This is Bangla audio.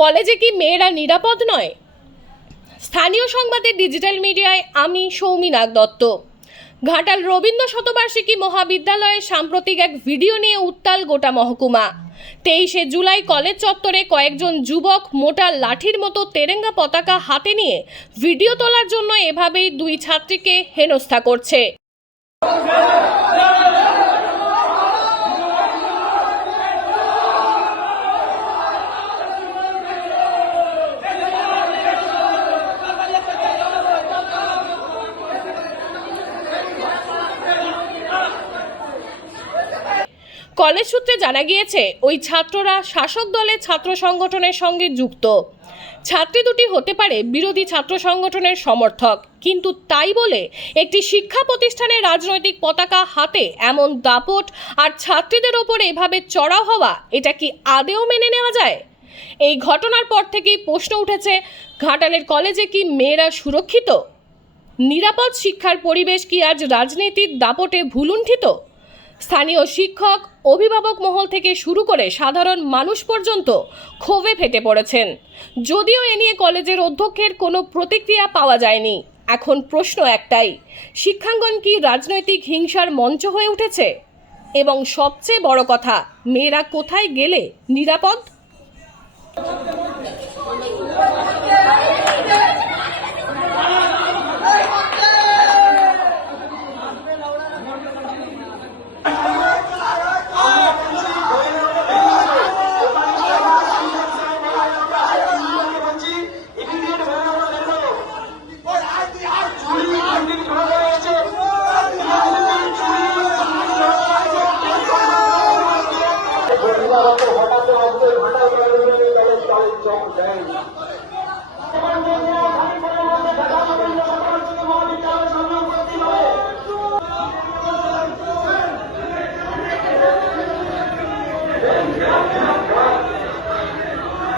কলেজে কি মেয়েরা নিরাপদ নয়? স্থানীয় সংবাদের ডিজিটাল মিডিয়ায় আমি সৌমি নাগ দত্ত ঘাটাল রবীন্দ্র শতবার্ষিকী মহাবিদ্যালয়ে সাম্প্রতিক এক ভিডিও নিয়ে উত্তাল গোটা মহকুমা। তেইশে জুলাই কলেজ চত্বরে কয়েকজন যুবক মোটা লাঠির মতো তেরেঙ্গা পতাকা হাতে নিয়ে ভিডিও তোলার জন্য এভাবেই দুই ছাত্রীকে হেনস্থা করছে। কলেজ সূত্রে জানা গিয়েছে, ওই ছাত্ররা শাসক দলের ছাত্র সংগঠনের সঙ্গে যুক্ত। ছাত্রী দুটি হতে পারে বিরোধী ছাত্র সংগঠনের সমর্থক, কিন্তু তাই বলে একটি শিক্ষা প্রতিষ্ঠানের রাজনৈতিক পতাকা হাতে এমন দাপট আর ছাত্রীদের ওপর এভাবে চড়াও হওয়া, এটা কি আদেও মেনে নেওয়া যায়? এই ঘটনার পর থেকেই প্রশ্ন উঠেছে, ঘাটালের কলেজে কি মেয়েরা সুরক্ষিত? নিরাপদ শিক্ষার পরিবেশ কি আজ রাজনীতির দাপটে ভুলুণ্ঠিত? স্থানীয় শিক্ষক, অভিভাবক মহল থেকে শুরু করে সাধারণ মানুষ পর্যন্ত ক্ষোভে ফেটে পড়েছেন। যদিও এ নিয়ে কলেজের অধ্যক্ষের কোনো প্রতিক্রিয়া পাওয়া যায়নি। এখন প্রশ্ন একটাই, শিক্ষাঙ্গন কি রাজনৈতিক হিংসার মঞ্চ হয়ে উঠেছে? এবং সবচেয়ে বড় কথা, মেয়েরা কোথায় গেলে নিরাপদ?